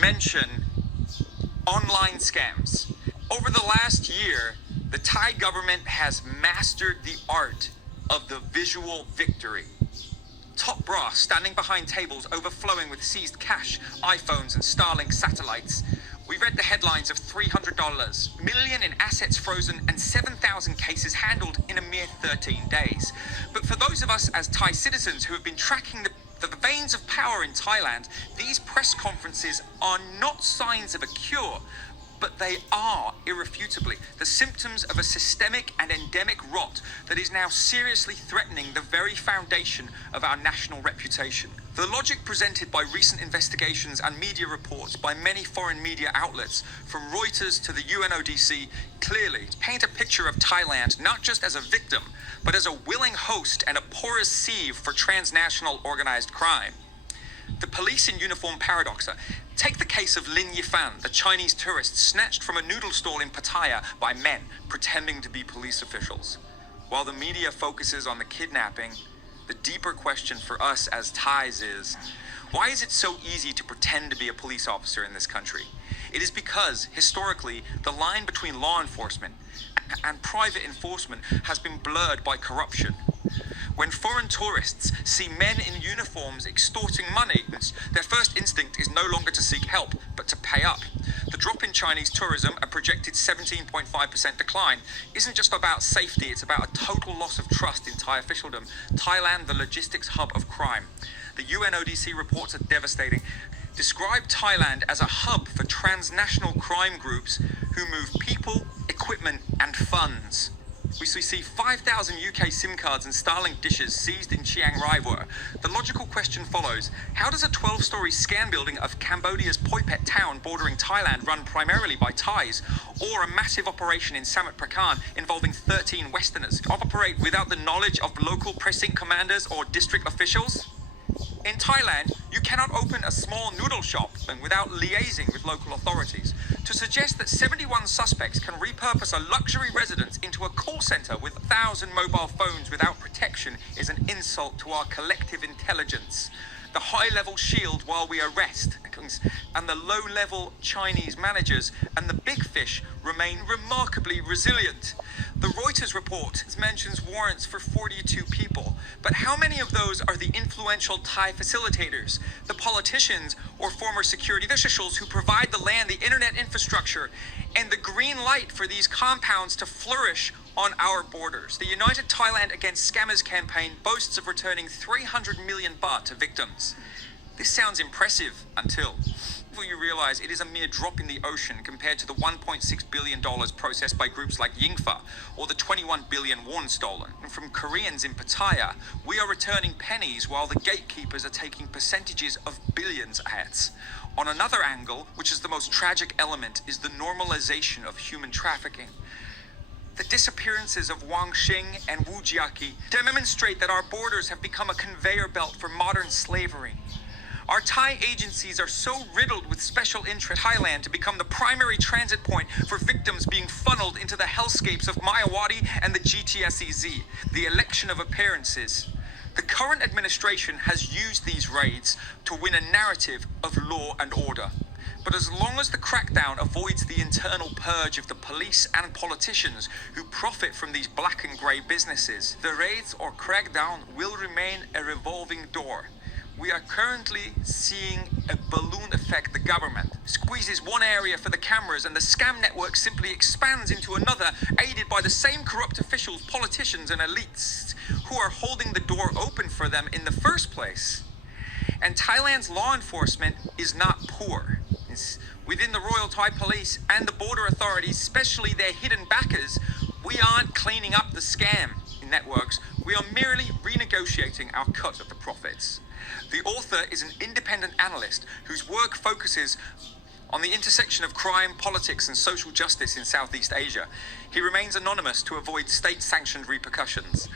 mention online scams. Over the last year, the Thai government has mastered the art of the visual victory. Top brass standing behind tables overflowing with seized cash, iPhones and Starlink satellites. We read the headlines of $300 million in assets frozen and 7,000 cases handled in a mere 13 days. But for those of us as Thai citizens who have been tracking the veins of power in Thailand, these press conferences are not signs of a cure, but they are, irrefutably, the symptoms of a systemic and endemic rot that is now seriously threatening the very foundation of our national reputation. The logic presented by recent investigations and media reports by many foreign media outlets, from Reuters to the UNODC, clearly paint a picture of Thailand not just as a victim, but as a willing host and a porous sieve for transnational organized crime. The police in uniform paradox. Take the case of Lin Yifan, the Chinese tourist snatched from a noodle stall in Pattaya by men pretending to be police officials. While the media focuses on the kidnapping, the deeper question for us as Thais is, why is it so easy to pretend to be a police officer in this country? It is because, historically, the line between law enforcement and private enforcement has been blurred by corruption. When foreign tourists see men in uniforms extorting money, their first instinct is no longer to seek help, but to pay up. The drop in Chinese tourism, a projected 17.5% decline, isn't just about safety, it's about a total loss of trust in Thai officialdom. Thailand, the logistics hub of crime. The UNODC reports are devastating. Describe Thailand as a hub for transnational crime groups who move people, equipment, and funds. We see 5,000 UK SIM cards and Starlink dishes seized in Chiang Rai. The logical question follows, how does a 12-story scam building of Cambodia's Poipet town bordering Thailand, run primarily by Thais, or a massive operation in Samut Prakan involving 13 Westerners, operate without the knowledge of local precinct commanders or district officials? In Thailand, you cannot open a small noodle shop without liaising with local authorities. To suggest that 71 suspects can repurpose a luxury residence into a call center with 1,000 mobile phones without protection is an insult to our collective intelligence. The high-level shield while we arrest, and the low-level Chinese managers and the big fish remain remarkably resilient. The Reuters report mentions warrants for 42 people, but how many of those are the influential Thai facilitators, the politicians or former security officials who provide the land, the internet infrastructure, and the green light for these compounds to flourish on our borders? The United Thailand Against Scammers campaign boasts of returning 300 million baht to victims. This sounds impressive until you realize it is a mere drop in the ocean compared to the $1.6 billion processed by groups like Yingfa or the 21 billion won stolen. And from Koreans in Pattaya, we are returning pennies while the gatekeepers are taking percentages of billions aheads. On another angle, which is the most tragic element, is the normalization of human trafficking. The disappearances of Wang Xing and Wu Jiaqi demonstrate that our borders have become a conveyor belt for modern slavery. Our Thai agencies are so riddled with special interest in Thailand to become the primary transit point for victims being funneled into the hellscapes of Mayawati and the GTSEZ, the election of appearances. The current administration has used these raids to win a narrative of law and order. But as long as the crackdown avoids the internal purge of the police and politicians who profit from these black and grey businesses, the raids or crackdown will remain a revolving door. We are currently seeing a balloon effect. The government squeezes one area for the cameras and the scam network simply expands into another, aided by the same corrupt officials, politicians and elites who are holding the door open for them in the first place. And Thailand's law enforcement is not poor. Within the Royal Thai Police and the border authorities, especially their hidden backers, we aren't cleaning up the scam networks. We are merely renegotiating our cut of the profits. The author is an independent analyst whose work focuses on the intersection of crime, politics, and social justice in Southeast Asia. He remains anonymous to avoid state-sanctioned repercussions.